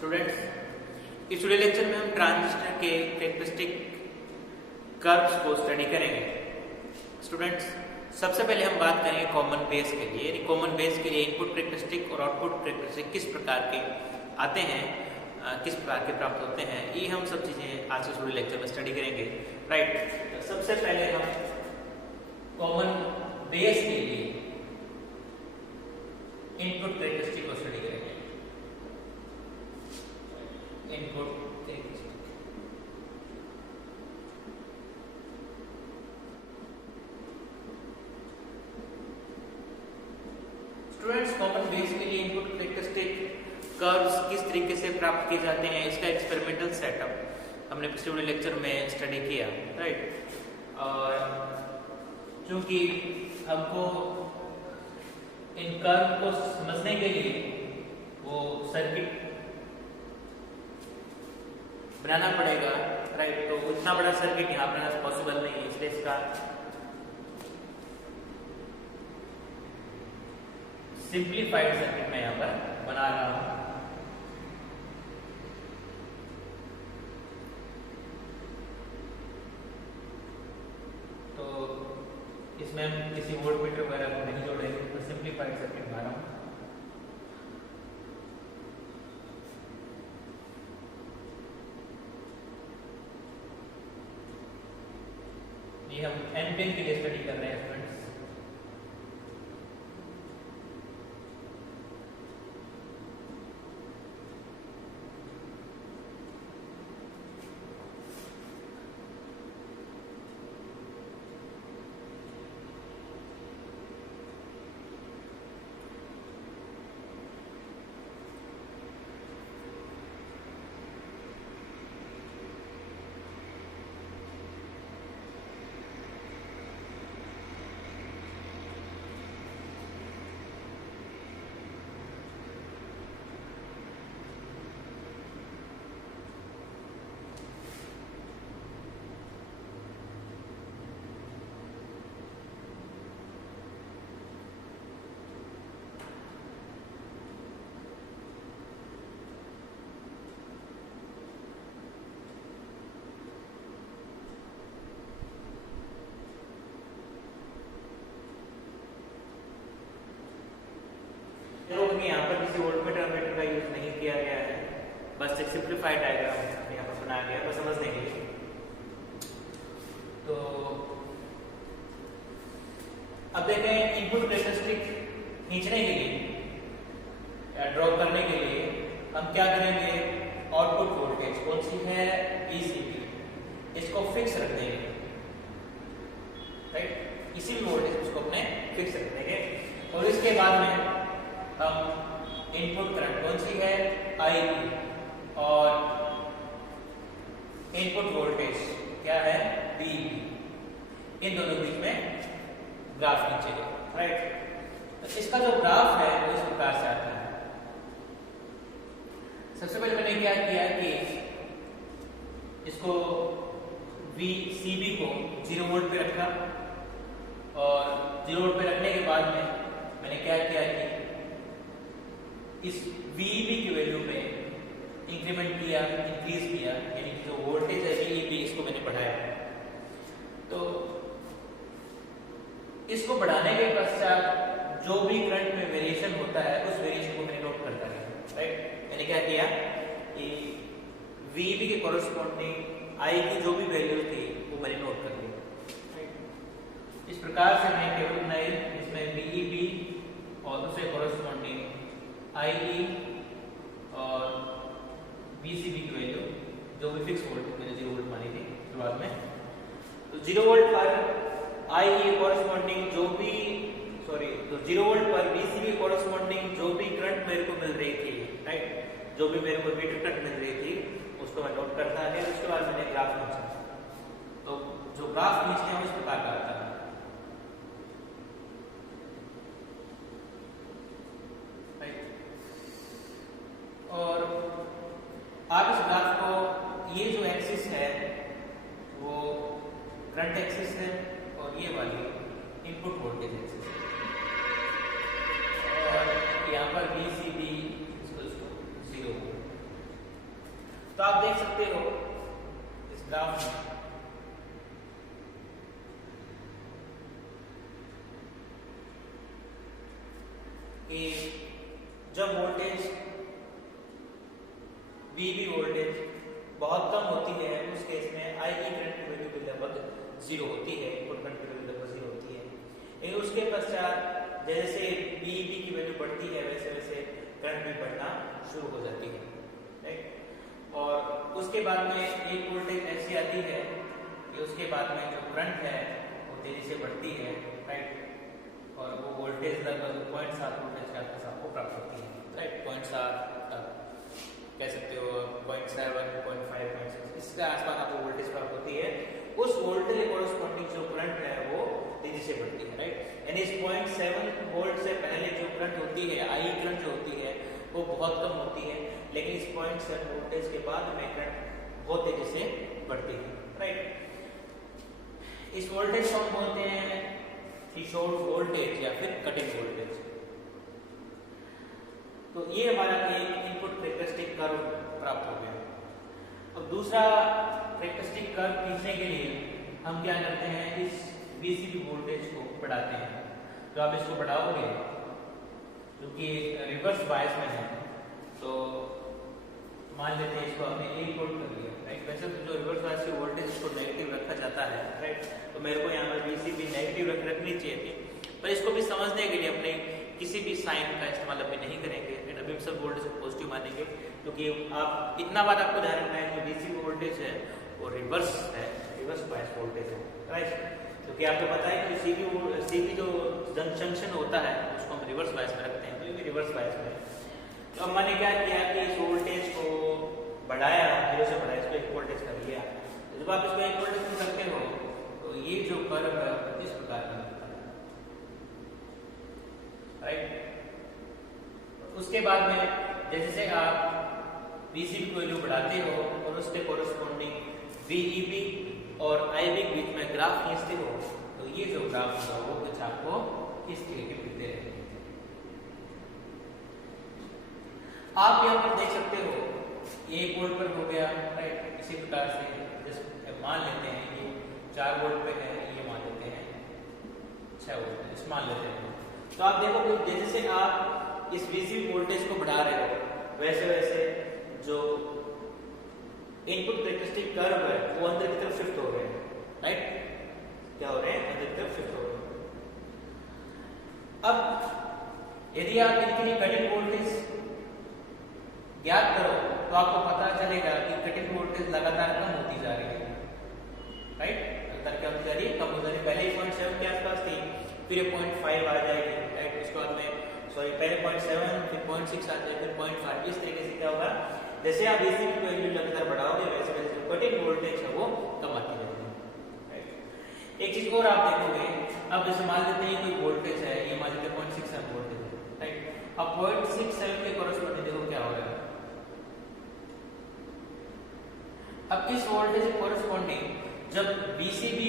Students, इस video lecture में हम ट्रांजिस्टर के कैरेक्टरिस्टिक कर्व्स को स्टडी करेंगे। स्टूडेंट्स, सबसे पहले हम बात करेंगे कॉमन बेस के लिए। यानी कॉमन बेस के लिए इनपुट कैरेक्टरिस्टिक और आउटपुट कैरेक्टरिस्टिक किस प्रकार के आते हैं, किस प्रकार के प्राप्त होते हैं, ये हम सब चीज़ें आज के वीडियो लेक्चर में स्टडी करेंगे। राइट, तो सबसे पहले हम कॉमन बेस के लिए इनपुट कैरेक्टरिस्टिक को स्टडी करेंगे। Input characteristic, students common base के लिए इनपुट कैरेक्टरिस्टिक कर्व्स किस तरीके से प्राप्त किए जाते हैं, इसका एक्सपेरिमेंटल सेटअप हमने पिछले वीडियो लेक्चर में स्टडी किया। राइट, और क्योंकि हमको इन कर्व को समझने के लिए वो सर्किट बनाना पड़ेगा। राइट, तो इतना बड़ा सर्किट यहाँ बनाना पॉसिबल नहीं है, इसलिए इसका सिंप्लीफाइड सर्किट मैं यहाँ पर बना रहा हूं। तो इसमें हम किसी वोल्टमीटर वगैरह को नहीं जोड़ेंगे, तो सिंप्लीफाइड सर्किट बना रहा हूं। ये हम एनपिन के लिए स्टडी कर रहे हैं फ्रेंड्स। यहाँ पर किसी वोल्टमीटर एमीटर का यूज नहीं किया गया है, बस एक सिंप्लीफाइड डायग्राम यहाँ पर बनाया गया है बस समझने के लिए। तो अब देखें, इनपुट कैरेक्टरिस्टिक खींचने के लिए या ड्रॉ करने के लिए हम क्या करेंगे, आउटपुट वोल्टेज कौन सी है, VCB, इसको फिक्स रख देंगे। राइट, इसी भी वोल्टेज उसको अपने फिक्स रख देंगे। और इसके बाद में हम इनपुट करंट कौन सी है, I, और इनपुट वोल्टेज क्या है, VB, इन दोनों के बीच में ग्राफ खींचेंगे। राइट, तो इसका जो ग्राफ है वो इस प्रकार से आता है। सबसे पहले मैंने क्या किया कि इसको VCB को 0 वोल्ट पे रखा, और 0 वोल्ट पे रखने के बाद में मैंने क्या किया कि इस VEB की वैल्यू में इंक्रीमेंट किया, इंक्रीज किया, यानी कि जो वोल्टेज है VEB इसको मैंने बढ़ाया। तो इसको बढ़ाने के पश्चात जो भी करंट में वेरिएशन होता है उस वेरिएशन को मैंने नोट करता गया। राइट, मैंने क्या किया कि VEB के कोरस्पॉन्डिंग I की जो भी वैल्यू थी वो मैंने नोट कर दी। इस प्रकार से मैं केवल बनाई, इसमें VEB और उससे कोरस्पॉन्डिंग IE और VCB की वैल्यू जो भी फिक्स वोल्ट मैंने 0 वोल्ट मानी थी शुरुआत में, तो 0 वोल्ट पर IE कोरस्पॉन्डिंग जो भी तो 0 वोल्ट पर VCB कोरस्पॉन्डिंग जो भी करंट मेरे को मिल रही थी, राइट, जो भी मेरे को मीटर करंट मिल रही थी उसको मैं नोट करता है। उसके बाद मैंने ग्राफ खींचा, तो जो ग्राफ खींचते हैं उस प्रकार का आता है। और आप इस ग्राफ को, ये जो एक्सिस है वो करंट एक्सिस है और ये वाली इनपुट वोल्टेज एक्सिस है, और यहाँ पर VCB 0, आप देख सकते हो इस ग्राफ में कि जब वोल्टेज VB वोल्टेज बहुत कम होती है उस केस में आई करंट की वैल्यू भी लगभग 0 होती है, इनपुट करंट की वैल्यू लगभग 0 होती है। लेकिन उसके पश्चात जैसे VB की वैल्यू बढ़ती है वैसे वैसे करंट भी बढ़ना शुरू हो जाती है, राइट। और उसके बाद में एक वोल्टेज ऐसी आती है कि उसके बाद में जो करंट है वो तेजी से बढ़ती है, राइट। और वो वोल्टेज लगभग 0.7 वोल्टेज के आसपास आपको प्राप्त होती है, राइट। 0.7 कह सकते हो 0.7, 0.5, 0.6 इसके आसपास आपको वोल्टेज प्राप्त होती है। उस वोल्टेज के कोरस्पॉन्डिंग जो करंट है वो तेजी से बढ़ती है, राइट। यानी इस 0.7 वोल्ट से पहले जो करंट होती है, आई करंट जो होती है वो बहुत कम होती है, लेकिन इस 0.7 वोल्टेज के बाद में करंट बहुत तेजी से बढ़ती है, राइट। इस वोल्टेज को हम बोलते हैं थ्रेशोल्ड वोल्टेज या फिर कटिंग वोल्टेज। तो ये हमारा एक इनपुट कैरेक्टरिस्टिक कर्व प्राप्त हो गया। अब दूसरा कैरेक्टरिस्टिक कर्व खींचने के लिए हम क्या करते हैं, इस VCB वोल्टेज को बढ़ाते हैं। तो आप इसको बढ़ाओगे क्योंकि रिवर्स बायस में है, तो मान लेते हैं इसको हमने इनपुट कर लिया, राइट। वैसे तो जो रिवर्स बायस की वोल्टेज इसको नेगेटिव रखा जाता है, राइट। तो मेरे को यहाँ पर VCB नेगेटिव रखनी चाहिए थी, पर इसको भी समझने के लिए अपने किसी भी साइन का इस्तेमाल अभी नहीं करेंगे, अभी सब वोल्टेज को पॉजिटिव मानेंगे। क्योंकि आप इतना बात आपको ध्यान रखना है कि VCB वोल्टेज है वो रिवर्स है, रिवर्स बायस वोल्टेज है, राइट। क्योंकि आपको पता है कि CB जो जंक्शन होता है उसको हम रिवर्स बायस में रखते हैं, तो ये रिवर्स बायस में। तो अब मैंने क्या किया कि इस वोल्टेज को बढ़ाया, 0 से बढ़ाया, इसको 1 वोल्टेज कर लिया। जब आप इसको 1 वोल्टेज करते हो तो ये जो कर्व है इस प्रकार का बनता है, राइट। उसके बाद में जैसे आप VCB की वैल्यू बढ़ाते हो और उसके कोरस्पॉन्डिंग VEB और IB के बीच में ग्राफ खींचते हो, तो ये जो ग्राफ होगा वो कुछ आपको इस तरीके के दिखते रहेंगे। आप यहाँ पर देख सकते हो 1 वोल्ट पर हो गया, राइट। इसी प्रकार से जैसे मान लेते हैं ये 4 वोल्ट पे है, ये मान लेते हैं 6 वोल्ट, इस मान लेते हैं। तो आप देखो कि जैसे आप इस VCB वोल्टेज को बढ़ा रहे हो वैसे वैसे जो इनपुट कैरेक्टरिस्टिक कर्व है वो अंदर की तरफ शिफ्ट हो रहे हैं, राइट। क्या हो रहे हैं, अंदर की तरफ शिफ्ट हो रहे हैं। अब यदि आप इनकी कटिंग वोल्टेज ज्ञात करो तो आपको पता चलेगा कि कटिंग वोल्टेज लगातार कम होती जा रही है, राइट। लगातार क्या होती जा रही है, कम हो जा रही है। पहले 0.7 के आसपास थी, फिर 0.5 आ जाएगी, राइट। उसके बाद में पहले 0.7, फिर 0.6 आ जाए, फिर 0.5। इस तरीके से क्या होगा, जैसे आप VCB की वैल्यू लगातार बढ़ाओगे वैसे वैसे जो कटिंग वोल्टेज है वो कम आती जाएगी, राइट। एक चीज और आप देखोगे, अब जैसे मान लेते हैं कोई वोल्टेज है, ये मान लेते हैं 0.67 वोल्टेज है, राइट। अब 0.67 के कोरस्पॉन्डिंग देखो क्या हो रहा है। अब इस वोल्टेज के कोरस्पॉन्डिंग जब VCB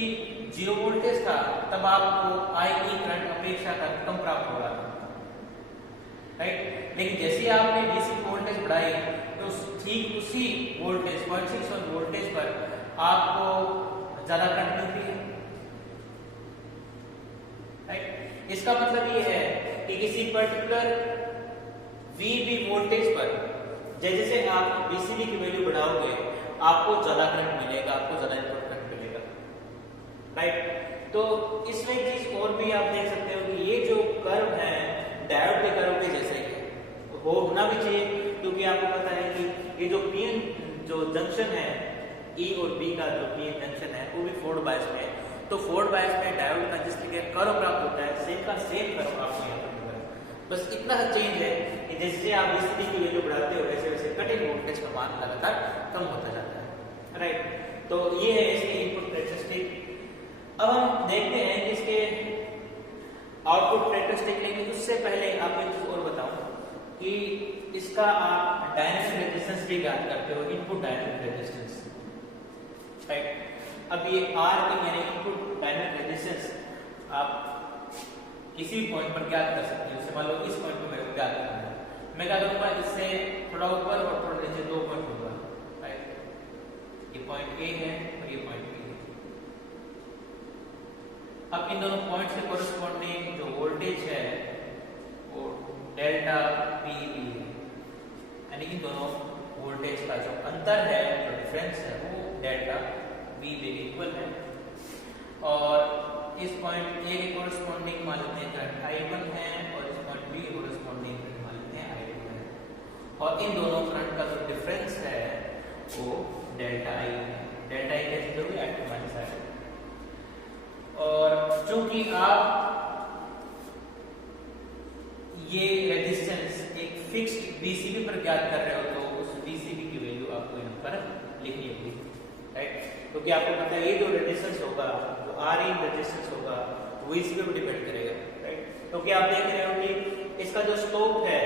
0 वोल्टेज था तब आपको IE करंट अपेक्षाकृत कम प्राप्त हो रहा था, राइट। लेकिन जैसे आपने VCB वोल्टेज बढ़ाई तो ठीक उसी वोल्टेज 0.61 वोल्टेज पर आपको ज्यादा करंट मिलती है, राइट। इसका मतलब ये है कि किसी पर्टिकुलर VB वोल्टेज पर जैसे आप VCB की वैल्यू बढ़ाओगे आपको ज्यादा करंट मिलेगा, आपको ज्यादा इनपुट करंट मिलेगा, राइट। तो इसमें चीज और भी आप देख सकते हो कि ये जो कर्व है डायोड के कर्व के जैसे ही होना भी चाहिए, क्योंकि आपको पता है कि ये जो PN जो जंक्शन है E और B का जो PN जंक्शन है वो भी फोर्ड बायस में है। तो फोर्ड बायस में डायोड का जिस तरीके कर्व प्राप्त होता है सेम का सेम कर्व आपको यहाँ पर मिलेगा। बस इतना सा चेंज है कि जैसे आप VCB की वैल्यू बढ़ाते हो वैसे वैसे कटिंग वोल्टेज का मान लगातार कम होता जाता है, राइट। तो ये है इसके इनपुट कैरेक्टरिस्टिक। अब हम देखते हैं कि इसके आउटपुट कैरेक्टरिस्टिक, लेकिन उससे पहले आपको एक चीज और बताऊं कि इसका आप डायनेमिक रेजिस्टेंस भी ज्ञात करते हो, इनपुट डायनेमिक रेजिस्टेंस, राइट। अब ये R यानी इनपुट डायनेमिक रेजिस्टेंस आप किसी भी पॉइंट पर ज्ञात कर सकते हो। जैसे मान लो इस पॉइंट पर ज्ञात करना है, मैं क्या करूंगा, इससे थोड़ा ऊपर और थोड़ा नीचे 2 पॉइंट होगा, राइट। पॉइंट ए है और ये पॉइंट बी है। अब इन दोनों पॉइंट्स के कोरस्पॉन्डिंग जो वोल्टेज है वो डेल्टा वी बी है, यानी इन दोनों वोल्टेज का जो अंतर है, जो डिफरेंस है, वो डेल्टा वी बी के इक्वल है। और इस पॉइंट ए के कोरस्पॉन्डिंग मान लेते हैं करंट I1 है और इस पॉइंट बी के कोरस्पॉन्डिंग करंट मान लेते हैं I2 है, और इन दोनों करंट का जो डिफरेंस है वो डेल्टा I है। डेल्टा I कैसे दोगे? I2 minus I1। और चूंकि आप ये रेजिस्टेंस एक फिक्स्ड BCB पर ज्ञात कर रहे हो, तो उस BCB की वैल्यू आपको यहाँ पर लिखनी होगी, राइट? क्योंकि आपको पता है ये जो रेजिस्टेंस होगा, जो Rin रेजिस्टेंस होगा, वो इसी पे डिपेंड करेगा, राइट? क्योंकि आप देख रहे हो कि इसका जो स्लोप है,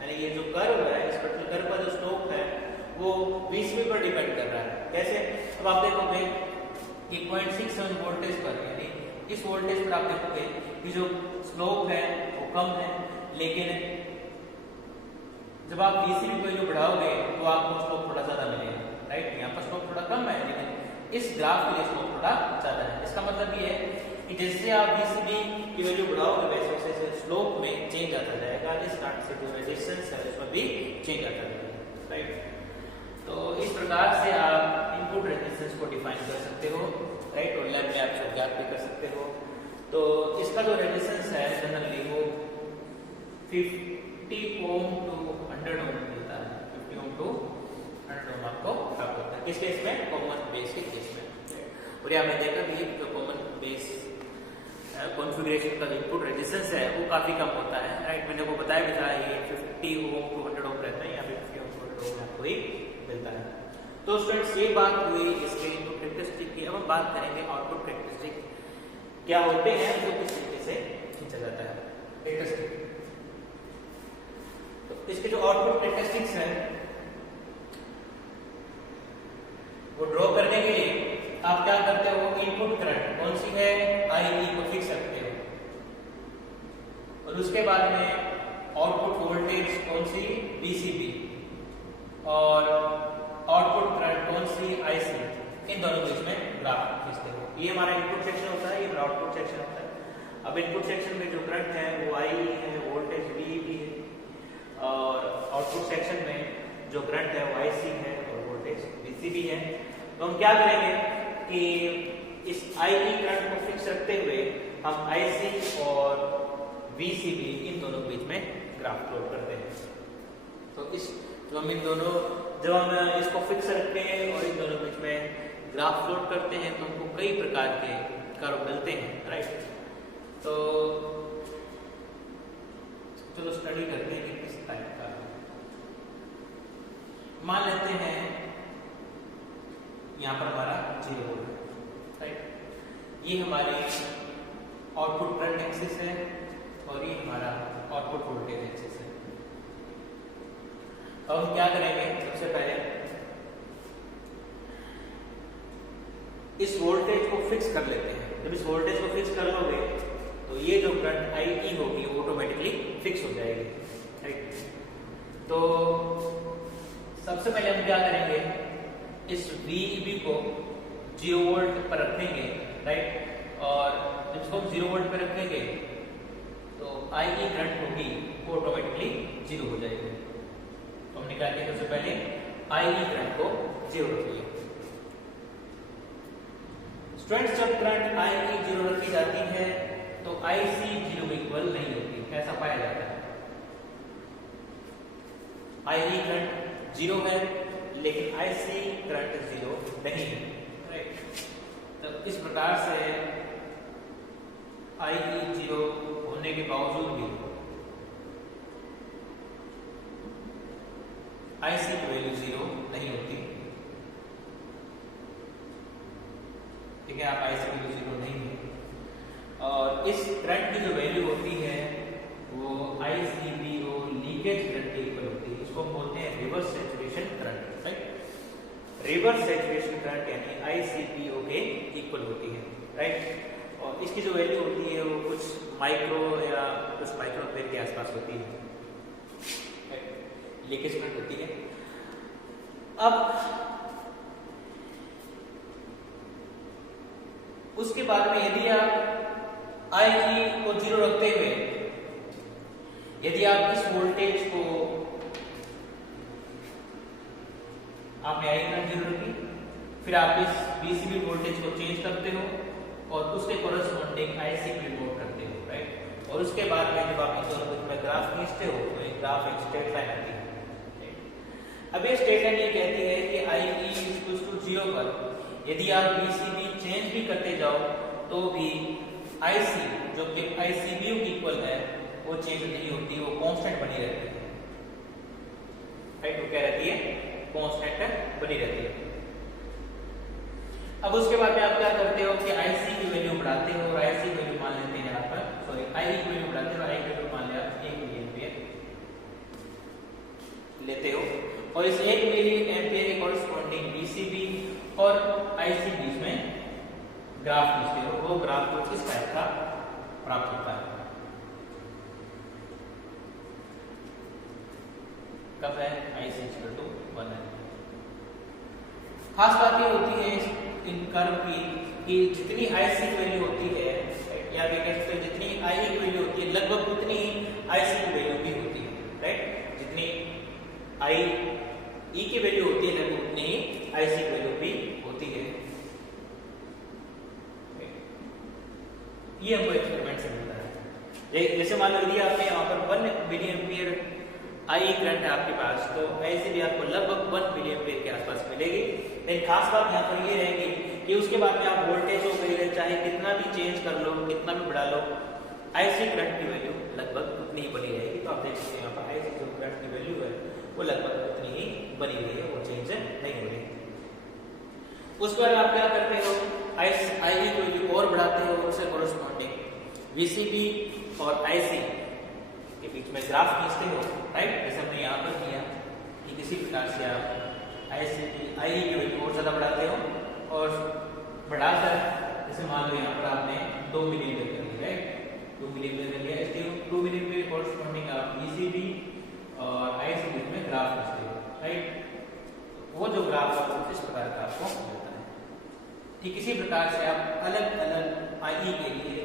यानी ये जो कर्व है, इस पर्टिकुलर कर्व का जो स्लोप है वो BCB पर डिपेंड कर रहा है। कैसे? अब आप देखोगे कि 0.67 वोल्टेज पर, यानी इस वोल्टेज पर आप देखोगे कि जो स्लोप है वो कम है, लेकिन जब आप BCB को वैल्यू बढ़ाओगे तो आपको स्लोप थोड़ा ज्यादा मिलेगा, राइट? यहाँ पर स्लोप थोड़ा कम है, लेकिन इस ग्राफ के लिए स्लोप थोड़ा ज्यादा है। इसका मतलब ये है कि जैसे आप BCB की वैल्यू बढ़ाओगे वैसे वैसे स्लोप में चेंज आता जाएगा, इस कारण से जो रेजिस्टेंस है उसमें भी चेंज आता जाएगा, राइट? तो इस प्रकार से आप इनपुट रेजिस्टेंस को डिफाइन कर सकते हो, राइट? और लैब में आप इसको ज्ञात भी कर सकते हो। तो इसका जो रेजिस्टेंस है जनरली वो 50 ओम टू 100 ओम मिलता है। 50 ओम टू 100 ओम आपको प्राप्त होता है। किस केस में? कॉमन बेस के केस में। और यहाँ पे देखा भी जो कॉमन बेस कॉन्फ़िगरेशन का जो इनपुट रेजिस्टेंस है वो काफी कम होता है, राइट? मैंने वो बताया भी था, ये 50 ओम टू 100 ओम रहता है, यहाँ पे 50 ओम टू 100 ओम आपको ही मिलता है। तो स्टूडेंट्स ये बात हुई इसके इनपुट कैरेक्टरिस्टिक की। अब हम बात करेंगे आउटपुट कैरेक्टरिस्टिक क्या होते हैं, जो किस तरीके से खींचा जाता है कैरेक्टरिस्टिक। तो इसके जो आउटपुट कैरेक्टरिस्टिक्स हैं वो ड्रॉ करने के लिए आप क्या करते हो? इनपुट करंट कौन सी है IE को फिक्स रखते हो, और उसके बाद में आउटपुट वोल्टेज कौन सी BCB, और आउटपुट करंट कौन सी IC, इन दोनों के बीच में ग्राफ खींचते हो। ये हमारा इनपुट सेक्शन होता है, ये हमारा आउटपुट सेक्शन होता है। अब इनपुट सेक्शन में जो करंट है वो IE है, वोल्टेज VEB है, और आउटपुट सेक्शन में जो करंट है वो IC है और वोल्टेज BCB है। तो हम क्या करेंगे कि इस IE करंट को फिक्स रखते हुए हम IC और BCB इन दोनों के बीच में ग्राफ प्लॉट करते हैं। तो इस जो हम इन दोनों जब हम इसको फिक्स रखते हैं और इन दोनों के बीच में ग्राफ प्लॉट करते हैं तो हमको कई प्रकार के कर्व मिलते हैं, राइट? तो चलो स्टडी करते हैं कि किस टाइप का। मान लेते हैं यहाँ पर हमारा 0 वोल्ट है, राइट? ये हमारी आउटपुट करंट एक्सिस है और ये हमारा आउटपुट वोल्टेज एक्सिस है। अब हम क्या करेंगे? सबसे पहले इस वोल्टेज को फिक्स कर लेते हैं। जब इस वोल्टेज को फिक्स कर लोगे तो ये जो करंट IE होगी वो ऑटोमेटिकली फिक्स हो जाएगी, राइट? तो सबसे पहले हम क्या करेंगे? इस VEB को 0 वोल्ट पर रखेंगे, राइट? और जब इसको हम 0 वोल्ट पर रखेंगे तो IE करंट होगी वो ऑटोमेटिकली 0 हो जाएगी। तो हमने क्या किया? सबसे पहले IE करंट को 0 रख लिया। स्टूडेंट्स जब करंट IE 0 रखी जाती है तो IC 0 के इक्वल नहीं होती, ऐसा पाया जाता है। IE करंट 0 है लेकिन IC करंट 0 नहीं है, राइट? तो इस प्रकार से IE 0 होने के बावजूद भी IC की वैल्यू 0 नहीं होती, ठीक है? आप IC की वैल्यू 0 नहीं है, और इस करंट की जो वैल्यू होती है वो ICBO लीकेज करंट के इक्वल होती है। इसको हम बोलते हैं reverse saturation current, right? Reverse saturation current यानी ICBO के इक्वल होती है, राइट? और इसकी जो वैल्यू होती है वो कुछ माइक्रो या कुछ माइक्रोएम्पियर के आसपास होती है, लीकेज करंट होती है। अब बाद में यदि आप IE को 0 रखते हुए यदि आप इस वोल्टेज को आपने आई करंट 0 रखी, फिर आप इस VCB वोल्टेज को चेंज करते हो और उसके कोरस्पॉन्डिंग IC को नोट करते हो, राइट। और उसके बाद में जब आप इन दोनों बीच में ग्राफ खींचते हो तो एक ग्राफ एक स्ट्रेट लाइन आती है। अब ये स्ट्रेट लाइन ये कहती है कि IE 0 पर यदि आप VCB चेंज भी करते जाओ तो भी IC जो कि ICB के इक्वल है वो चेंज नहीं होती, वो कांस्टेंट बनी रहती है, राइट। वो क्या रहती है? कांस्टेंट बनी रहती है। अब उसके बाद में आप क्या करते हो कि IC की वैल्यू बढ़ाते हो और IC की वैल्यू मान लेते हैं यहाँ पर, सॉरी IE की वैल्यू बढ़ाते हो, I की वैल्यू मान लिया 1 मिली एम्पियर लेते हो और इस 1 मिली एम्पियर के कॉरस्पॉन्डिंग VCB और IC बीच में ग्राफ खींचते हो। वो ग्राफ को किस टाइप का प्राप्त होता है? कब है? IC 1 है। खास बात ये होती है इन कर्व की कि जितनी IC की वैल्यू होती है या फिर कह सकते हैं जितनी IE की वैल्यू होती है लगभग उतनी ही IC की वैल्यू भी होती है, राइट। जितनी IE की वैल्यू होती है लगभग उतनी ही IC की वैल्यू भी होती है। ये हमको एक्सपेरिमेंट से मिलता है। जैसे मान लो दिया आपने यहाँ पर 1 मिली एम्पियर IE करंट है आपके पास, तो ऐसे भी आपको लगभग 1 मिली एम्पियर के आसपास मिलेगी। लेकिन खास बात यहाँ पर ये रहेगी कि उसके बाद में आप वोल्टेज को कहीं चाहे कितना भी चेंज कर लो, कितना भी बढ़ा लो, IC करंट की वैल्यू लगभग उतनी ही बनी रहेगी। तो आप देख सकते हैं यहाँ पर IC जो करंट की वैल्यू है वो लगभग उतनी ही बनी हुई है, वो चेंज नहीं हो रही। उसके बाद आप क्या करते हो? IE को वैल्यू और बढ़ाते हो, उससे कोरस्पॉन्डिंग VCB और IC के बीच में ग्राफ खींचते हो, राइट। जैसे हमने यहाँ पर किया कि किसी प्रकार से आप IE की वैल्यू और ज्यादा बढ़ाते हो और बढ़ाकर जैसे मान लो यहाँ पर आपने 2 मिली एम्पियर कर लिया, राइट। 2 मिली एम्पियर कर लिया, इसलिए 2 मिली एम्पियर के कोरस्पॉन्डिंग आप VCB और IC के बीच में ग्राफ खींचते हो, राइट। वो जो ग्राफ है इस प्रकार का आपको मिलता है। ठीक इसी प्रकार से आप अलग अलग IE के लिए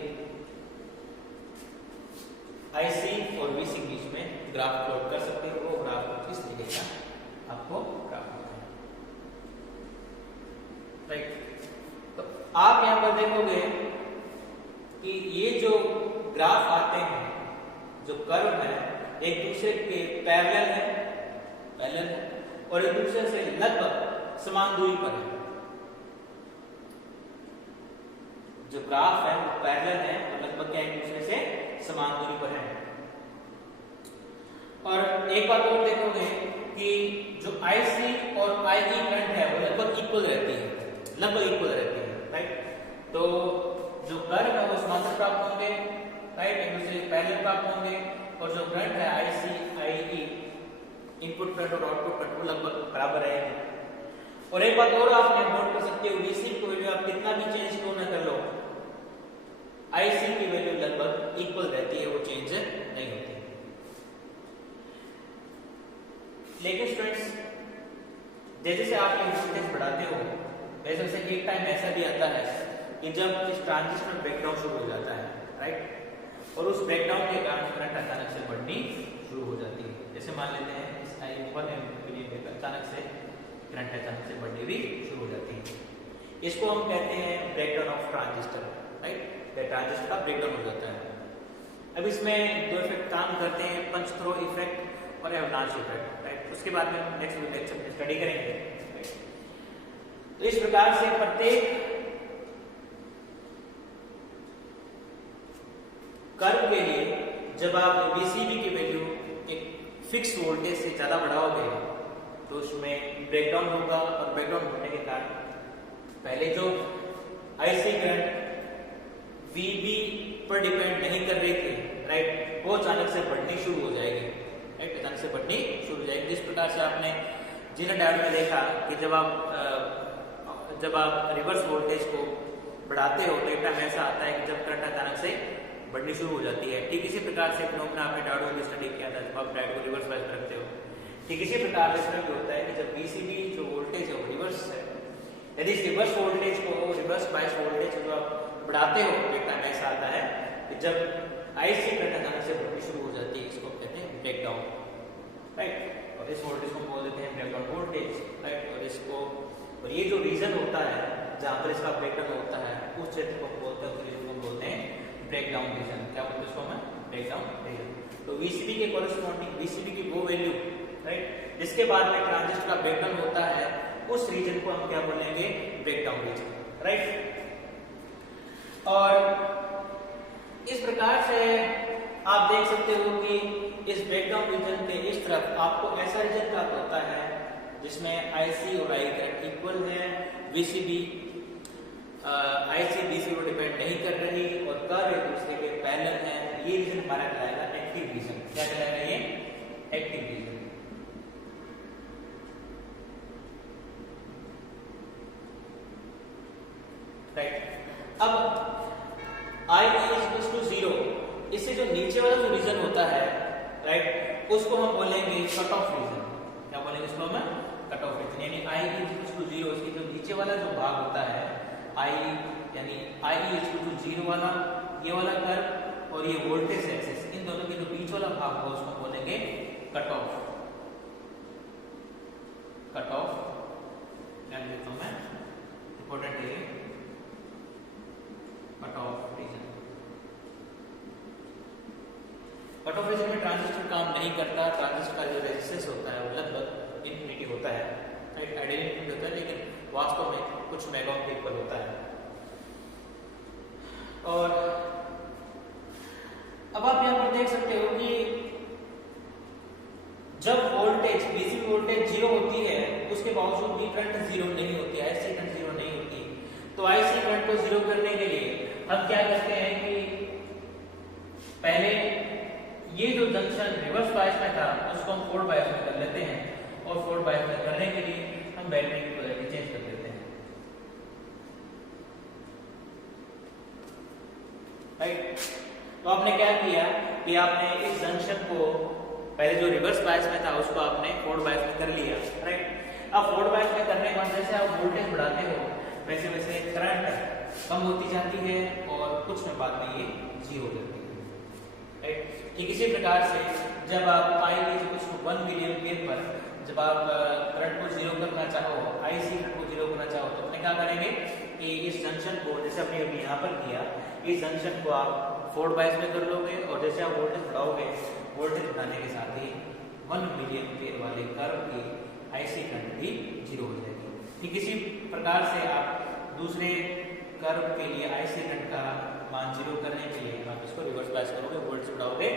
IC और VC बीच में ग्राफ प्लॉट कर सकते हो। वो ग्राफ कुछ इस तरीके का आपको प्राप्त होता है, राइट। तो आप यहां पर देखोगे कि ये जो ग्राफ आते हैं, जो कर्व है, एक दूसरे के पैरेलल है और एक दूसरे से लगभग समान दूरी पर है। जो ग्राफ है वो पैरेलल है और लगभग क्या एक दूसरे से समान दूरी पर है। और एक बात और देखोगे कि जो IC और IE करंट है वो लगभग इक्वल रहती है, राइट। तो जो कर्व है वो समांतर प्राप्त होंगे, राइट, एक दूसरे के पैरेलल प्राप्त होंगे और जो करंट है IC IE इनपुट करंट और आउटपुट करंट वो लगभग बराबर रहेंगे। और एक बात और आपने नोट कर सकते हो, VC को वैल्यू आप कितना भी चेंज क्यों ना कर लो, IC की वैल्यू लगभग इक्वल रहती है, वो चेंज नहीं होती। लेकिन स्टूडेंट्स जैसे से आप ये वोल्टेज बढ़ाते हो वैसे वैसे एक टाइम ऐसा भी आता है कि जब इस ट्रांजिस्टर ब्रेकडाउन शुरू हो जाता है, राइट। और उस ब्रेकडाउन के कारण करंट अचानक से बढ़नी शुरू हो जाती है। जैसे मान लेते हैं इस I1 एम्पीयर अचानक से करंट अचानक से बढ़नी भी शुरू हो जाती है। इसको हम कहते हैं breakdown of transistor, right. Transistor का ब्रेकडाउन हो जाता है। अब इसमें दो इफेक्ट काम करते हैं, पंच थ्रो इफेक्ट और एवलांच इफेक्ट, राइट। उसके बाद में नेक्स्ट लेक्चर में स्टडी करेंगे। तो इस प्रकार से प्रत्येक कर्व के लिए जब आप VCB की वैल्यू एक फिक्स वोल्टेज से ज्यादा बढ़ाओगे तो उसमें ब्रेकडाउन होगा और ब्रेकडाउन होने के कारण पहले जो IC करंट VB पर डिपेंड नहीं कर रही थी, राइट, वो अचानक से बढ़नी शुरू हो जाएगी, राइट, अचानक से बढ़नी शुरू हो जाएगी। जिस प्रकार से आपने जिन डायोड में देखा कि जब आप रिवर्स वोल्टेज को बढ़ाते हो तो एक टाइम ऐसा आता है कि जब करंट अचानक से बढ़नी शुरू हो जाती है। ठीक इसी प्रकार से फिनोमेना आपने डायोड में स्टडी किया था, जब आप डायोड को रिवर्स वाइज रखते हो, ठीक इसी प्रकार से इसमें भी होता है कि जब VCB जो वोल्टेज है वो रिवर्स है, यदि इस रिवर्स वोल्टेज को रिवर्स बायस वोल्टेज जो आप बढ़ाते हो ब्रेक टाइम ऐसा आता है कि जब आईसी करंट अचानक से बढ़नी शुरू हो जाती है, इसको कहते हैं ब्रेक डाउन, राइट। और इस वोल्टेज को बोल देते हैं ब्रेक डाउन वोल्टेज, राइट। और ये जो रीजन होता है जहाँ पर इसका ब्रेक डाउन होता है उस क्षेत्र को बोलते हैं, उस रीजन को बोलते हैं ब्रेक डाउन रीजन। क्या बोलते हैं उसको हम? Break down region. तो वीसीबी के कोरस्पॉन्डिंग वीसीबी की वो वैल्यू, राइट, जिसके बाद में ट्रांजिस्टर का ब्रेक डाउन होता है उस रीजन को हम क्या बोलेंगे? Break down region, right. और इस प्रकार से आप देख सकते हो कि इस ब्रेक डाउन रीजन के इस तरफ आपको ऐसा रीजन प्राप्त होता है जिसमें आईसी और आई करंट इक्वल है, वीसीबी आईसी बीसी को डिपेंड नहीं कर रही और कर्व एक दूसरे के पैरेलल है। ये रीजन हमारा कहलाएगा एक्टिव रीजन। क्या कहलाएगा ये? Active region. राइट। अब आई इज टू 0, इससे जो नीचे वाला जो रीजन होता है, राइट, उसको हम बोलेंगे कट ऑफ रीजन। क्या बोलेंगे इसको हम? Cut off region. यानी आई इज टू 0, इसके जो नीचे वाला जो भाग होता है आई, यानी आई इज टू 0 वाला, ये वाला कर्व और ये वोल्टेज एक्सिस, इन दोनों के जो बीच वाला भाग होगा उसको बोलेंगे कट ऑफ। कट ऑफ क्या लिखता हूं मैं? इंपॉर्टेंट है cut off region. Cut off region में ट्रांजिस्टर काम नहीं करता, ट्रांजिस्टर का जो रेजिस्टेंस होता है वो लगभग इन्फिनिटी होता है, राइट, आइडियल इन्फिनिटी होता है, लेकिन वास्तव में कुछ मेगा ओम के इक्वल होता है। और अब आप यहां पर देख सकते हो कि जब वोल्टेज डीसी वोल्टेज 0 होती है उसके बावजूद भी करंट 0 नहीं होती है, आईसी करंट 0 नहीं होती। तो आईसी करंट को 0 करने के लिए हम क्या करते हैं कि पहले ये जो जंक्शन रिवर्स बायस में था उसको हम फोरवर्ड बायस में कर लेते हैं, और फोरवर्ड बायस में करने के लिए हम बैटरी की पोलैरिटी चेंज कर देते हैं, राइट। तो आपने क्या किया कि आपने इस जंक्शन को पहले जो रिवर्स बायस में था उसको आपने फोरवर्ड बायस में कर लिया, राइट। अब फोरवर्ड बायस में करने के बाद जैसे आप वोल्टेज बढ़ाते हो वैसे वैसे करंट कम होती जाती है और कुछ में बाद में ये 0 हो जाती है, राइट। ठीक इसी प्रकार से जब आप I is to 1 milli ampere पर जब आप करंट को 0 करना चाहो, आईसी करंट को 0 करना चाहो, तो अपने क्या करेंगे कि इस जंक्शन को जैसे हमने अभी यहाँ पर किया, इस जंक्शन को आप फोरवर्ड बायस में कर लोगे और जैसे आप वोल्टेज बढ़ाओगे, वोल्टेज बढ़ाने के साथ ही 1 मिली एम्पीयर वाले कर्व की आईसी करंट भी 0 हो जाएगी। ठीक इसी प्रकार से आप दूसरे कर्व के लिए आईसी करंट का मान 0 करने के लिए आप इसको रिवर्स बायस करोगे, वोल्टेज बढ़ाओगे,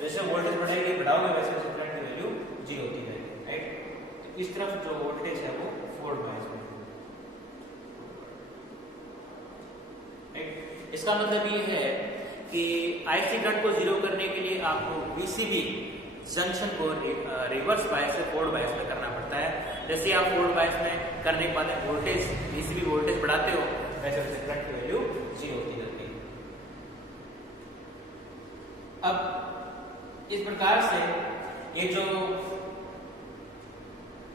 जैसे वोल्टेज बढ़ाएंगे बढ़ाओगे वैसे वैसे करंट की वैल्यू 0 होती जाएगी, राइट। इस तरफ जो वोल्टेज है वो फोरवर्ड बायस में, राइट। इसका मतलब ये है कि आईसी करंट को 0 करने के लिए आपको वीसीबी जंक्शन को रिवर्स बायस से फोरवर्ड बायस में करना पड़ता है। जैसे आप फोरवर्ड बायस में करने के बाद वोल्टेज वीसीबी वोल्टेज बढ़ाते हो वैसे वैसे करंट की वैल्यू 0 होती जाती है। अब इस प्रकार से ये जो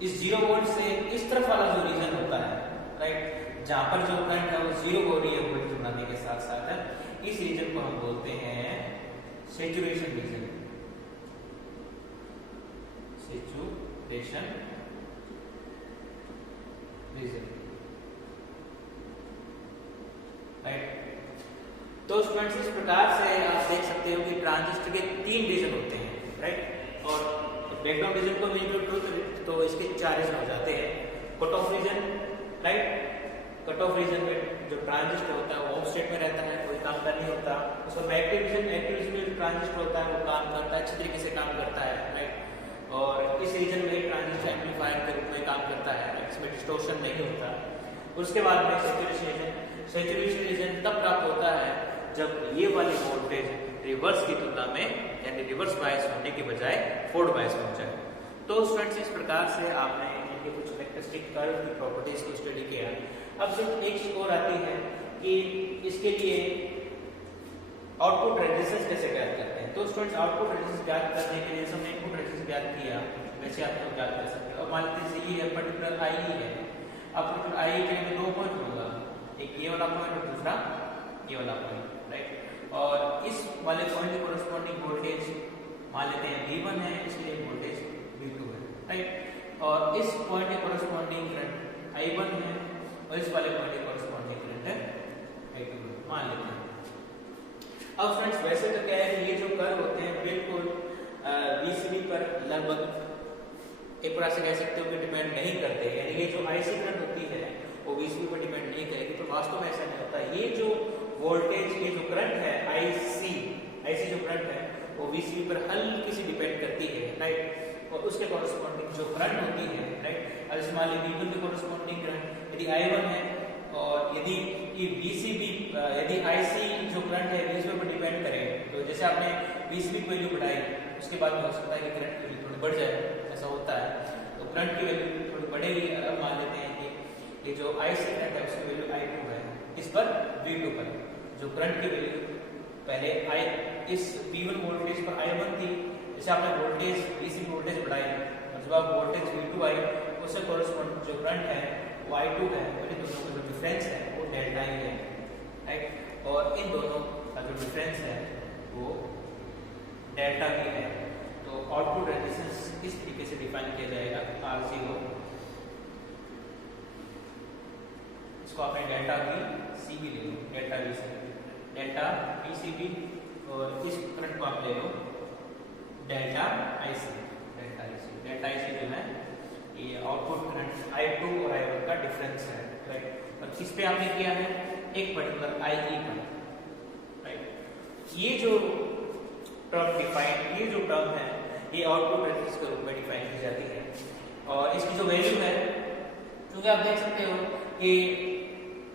इस 0 वोल्ट से इस तरफ वाला जो रीजन होता है, राइट, जहां पर जो करंट है वो 0 हो रही है वोल्टेज बढ़ाने के साथ साथ, इस रीजन को हम बोलते हैं saturation region. Saturation region, right. तो स्टूडेंट्स इस प्रकार से आप देख सकते हो कि ट्रांजिस्टर के 3 रीजन होते हैं, राइट। और ब्रेकडाउन रीजन को मिल तो इसके 4 रीजन हो जाते हैं। Cut off region, right, cut off region में जो ट्रांजिस्टर होता है वो ऑफ स्टेट में रहता है, कोई काम कर नहीं होता। उसको एक्टिव रीजन में जो ट्रांजिस्टर होता है वो काम करता है, अच्छी तरीके से काम करता है, राइट। और इस रीजन में ट्रांजिस्टर एम्पलीफायर के रूप में काम करता है, इसमें डिस्टॉर्शन नहीं होता। उसके बाद में सैचुरेशन रीजन तब प्राप्त होता है जब ये वाली वोल्टेज रिवर्स की तुलना में यानी रिवर्स बायस होने के बजाय फोरवर्ड बायस हो जाए। तो स्टूडेंट्स इस प्रकार से आपने इनके कुछ इलेक्ट्रिस्टिक कर्व की प्रॉपर्टीज को स्टडी किया। अब सिर्फ एक चीज और आती है कि इसके लिए आउटपुट रेजिस्टेंस कैसे ज्ञात करते हैं। तो स्टूडेंट्स आउटपुट रेजिस्टेंस ज्ञात करने के लिए हमने इनपुट रेजिस्टेंस ज्ञात किया, वैसे आप लोग ज्ञात कर सकते हो। अब मान लीजिए ये पर्टिकुलर आई है, अब पर्टिकुलर आई के लिए 2 पॉइंट लूंगा, एक ये वाला पॉइंट और दूसरा ये वाला पॉइंट, राइट। और इस वाले पॉइंट के कोरस्पॉन्डिंग वोल्टेज मान लेते हैं V1 है, इसलिए वोल्टेज V2 है, राइट। और इस पॉइंट के कोरस्पॉन्डिंग करंट I1 है और इस वाले पॉइंट के कोरस्पॉन्डिंग करंट है I2 है, मान लेते हैं। अब फ्रेंड्स वैसे तो क्या है कि ये जो कर्व होते हैं बिल्कुल VCB पर लगभग एक प्रकार से कह सकते हो कि डिपेंड नहीं करते, यानी ये जो IC करंट होती है वो VCB पर डिपेंड नहीं करेगी, तो वास्तव में ऐसा नहीं होता। ये जो वोल्टेज, ये जो करंट है IC जो करंट है वो VCB पर हल्की सी डिपेंड करती है, राइट। और उसके कॉरस्पॉन्डिंग जो करंट होती है, राइट, और मान लीजिए V1 के कॉरस्पॉन्डिंग करंट यदि I1 है और यदि VCB यदि IC जो करंट है VCB पर डिपेंड करे, तो जैसे आपने VCB की वैल्यू बढ़ाई उसके बाद में हो सकता है कि करंट की वैल्यू थोड़ी बढ़ जाए, ऐसा होता है। तो करंट की वैल्यू थोड़ी बढ़ेगी। अब मान लेते हैं कि ये जो IC करंट है उसकी वैल्यू I2 है, इस पर V2 पर जो करंट की वैल्यू पहले इस V1 वोल्टेज पर I1 थी, जैसे आपने वोल्टेज VCB वोल्टेज बढ़ाई और जब आप वोल्टेज V2 आई उससे कोरस्पॉन्ड जो करंट है वो I2 है, और इन दोनों का जो डिफरेंस है वो डेल्टा ही है, राइट। और इन दोनों का जो डिफरेंस है वो डेल्टा भी है। तो आउटपुट रेजिस्टेंस इस तरीके से डिफाइन किया जाएगा R0, इसको आपने डेल्टा VCB ले लो, डेल्टा VCB, डेल्टा VCB, और इस करंट को आप ले लो डेल्टा IC, डेल्टा IC जो है ये आउटपुट करंट I2 और I1 का डिफरेंस है, राइट। और किस पे आपने किया है, एक पर्टिकुलर IE पर, राइट। ये जो टर्म डिफाइन, ये जो टर्म है ये आउटपुट रेजिस्टेंस के रूप में डिफाइन की जाती है। और इसकी जो वैल्यू है, क्योंकि आप देख सकते हो कि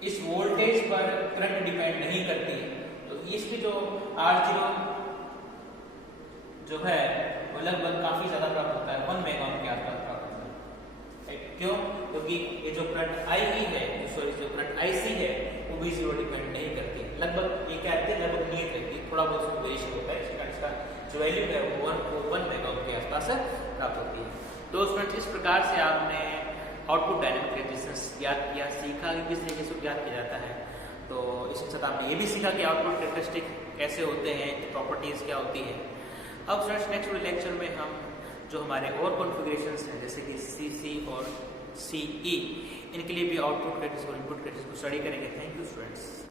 इस वोल्टेज पर करंट डिपेंड नहीं करती है, तो इसकी जो R0 जो है वो लगभग काफी ज्यादा प्राप्त होता है, 1 मेगा ओम के आसपास प्राप्त होता है, क्यों? क्योंकि ये जो करंट IE है, सॉरी जो करंट IC है वो V0 डिपेंड नहीं करती, लगभग ये कहते हैं लगभग नहीं रहती, थोड़ा बहुत उसमें वेरिएशन होता है, इसका जो वैल्यू है वो 1 मेगा ओम के आसपास प्राप्त होती है। तो फ्रेंड्स इस प्रकार से आपने आउटपुट डायनेमिक रेजिस्टेंस याद किया, सीखा कि किस तरीके से याद किया जाता है। तो इसके साथ आपने ये भी सीखा कि आउटपुट कैरेक्टरिस्टिक कैसे होते हैं, प्रॉपर्टीज क्या होती है। अब फ्रेंड्स नेक्स्ट लेक्चर में हम जो हमारे और कॉन्फ़िगरेशंस हैं जैसे कि CC और CE, इनके लिए भी आउटपुट कैरेक्टरिस्टिक और इनपुट कैरेक्टरिस्टिक को स्टडी करेंगे। Thank you friends.